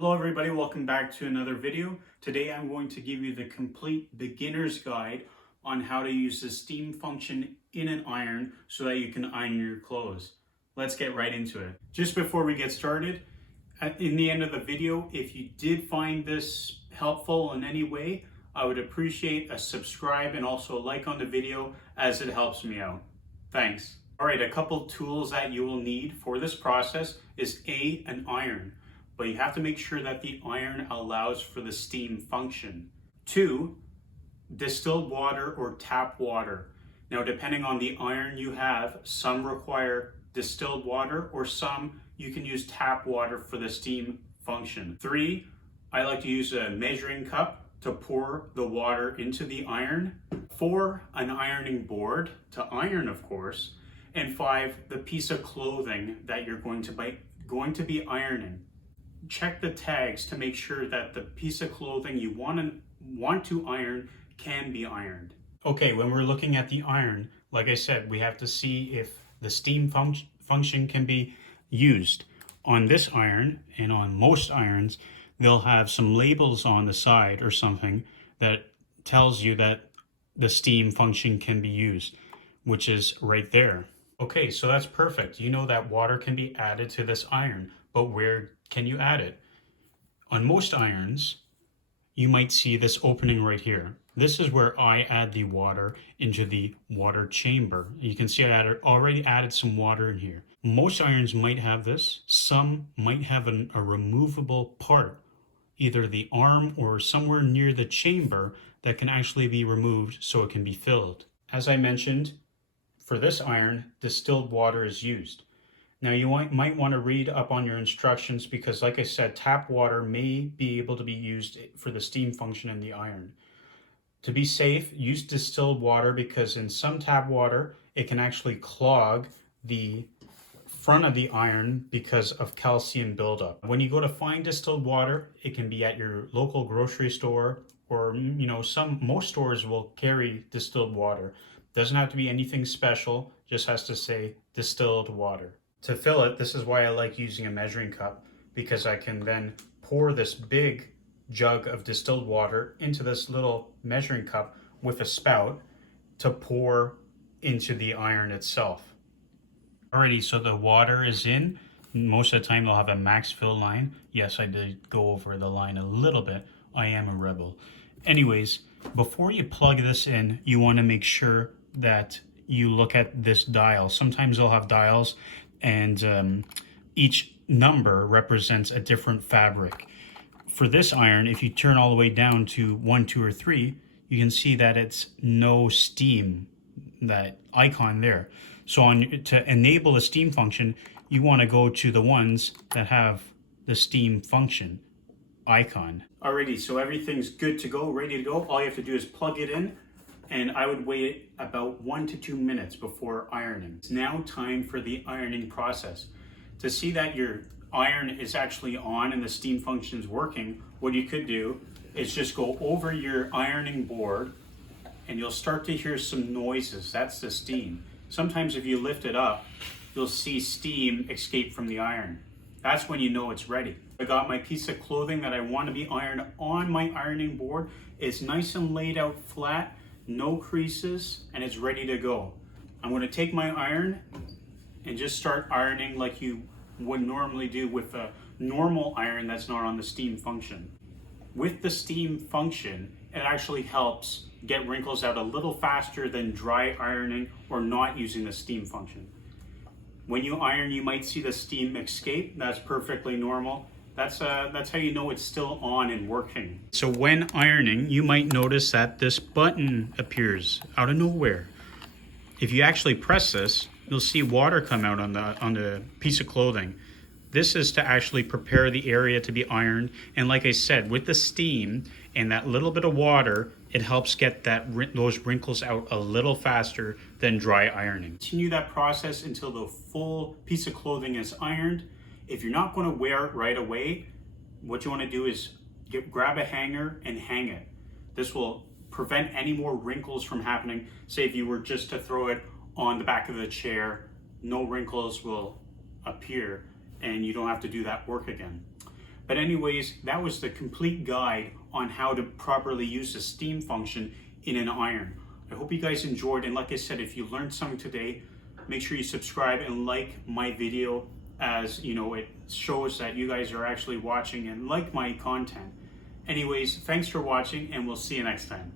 Hello everybody, welcome back to another video. Today I'm going to give you the complete beginner's guide on how to use the steam function in an iron so that you can iron your clothes. Let's get right into it. Just before we get started, in the end of the video, if you did find this helpful in any way, I would appreciate a subscribe and also a like on the video as it helps me out. Thanks. Alright, a couple tools that you will need for this process is an iron. But you have to make sure that the iron allows for the steam function. 2, distilled water or tap water. Now, depending on the iron you have, some require distilled water or some you can use tap water for the steam function. 3, I like to use a measuring cup to pour the water into the iron. 4, an ironing board to iron, of course. And 5, the piece of clothing that you're going to be ironing. Check the tags to make sure that the piece of clothing you want to iron can be ironed. Okay, when we're looking at the iron, like I said, we have to see if the steam function can be used. On this iron, and on most irons, they'll have some labels on the side or something that tells you that the steam function can be used, which is right there. Okay, so that's perfect. You know that water can be added to this iron, but where can you add it? On most irons, you might see this opening right here. This is where I add the water into the water chamber. You can see I already added some water in here. Most irons might have this. Some might have a removable part, either the arm or somewhere near the chamber that can actually be removed so it can be filled. As I mentioned, for this iron, distilled water is used. Now you might want to read up on your instructions because, like I said, tap water may be able to be used for the steam function in the iron. To be safe, use distilled water because in some tap water, it can actually clog the front of the iron because of calcium buildup. When you go to find distilled water, it can be at your local grocery store or, most stores will carry distilled water. Doesn't have to be anything special, just has to say distilled water. To fill it, this is why I like using a measuring cup, because I can then pour this big jug of distilled water into this little measuring cup with a spout to pour into the iron itself. Alrighty, so the water is in. Most of the time they'll have a max fill line. Yes, I did go over the line a little bit. I am a rebel. Anyways, before you plug this in, you want to make sure that you look at this dial. Sometimes they'll have dials and each number represents a different fabric. For this iron, if you turn all the way down to 1, 2, or 3, you can see that it's no steam, that icon there. So to enable the steam function, you want to go to the ones that have the steam function icon. Alrighty, so everything's good to go, ready to go. All you have to do is plug it in, and I would wait about 1 to 2 minutes before ironing. It's now time for the ironing process. To see that your iron is actually on and the steam function is working, what you could do is just go over your ironing board and you'll start to hear some noises. That's the steam. Sometimes if you lift it up, you'll see steam escape from the iron. That's when you know it's ready. I got my piece of clothing that I want to be ironed on my ironing board. It's nice and laid out flat, no creases, and it's ready to go. I'm going to take my iron and just start ironing like you would normally do with a normal iron that's not on the steam function. With the steam function, it actually helps get wrinkles out a little faster than dry ironing or not using the steam function. When you iron, you might see the steam escape. That's perfectly normal. That's how you know it's still on and working. So when ironing, you might notice that this button appears out of nowhere. If you actually press this, you'll see water come out on the piece of clothing. This is to actually prepare the area to be ironed. And like I said, with the steam and that little bit of water, it helps get those wrinkles out a little faster than dry ironing. Continue that process until the full piece of clothing is ironed. If you're not going to wear it right away, what you want to do is grab a hanger and hang it. This will prevent any more wrinkles from happening. Say if you were just to throw it on the back of the chair, no wrinkles will appear and you don't have to do that work again. But anyways, that was the complete guide on how to properly use the steam function in an iron. I hope you guys enjoyed, and like I said, if you learned something today, make sure you subscribe and like my video, as you know, it shows that you guys are actually watching and like my content. Anyways, thanks for watching, and we'll see you next time.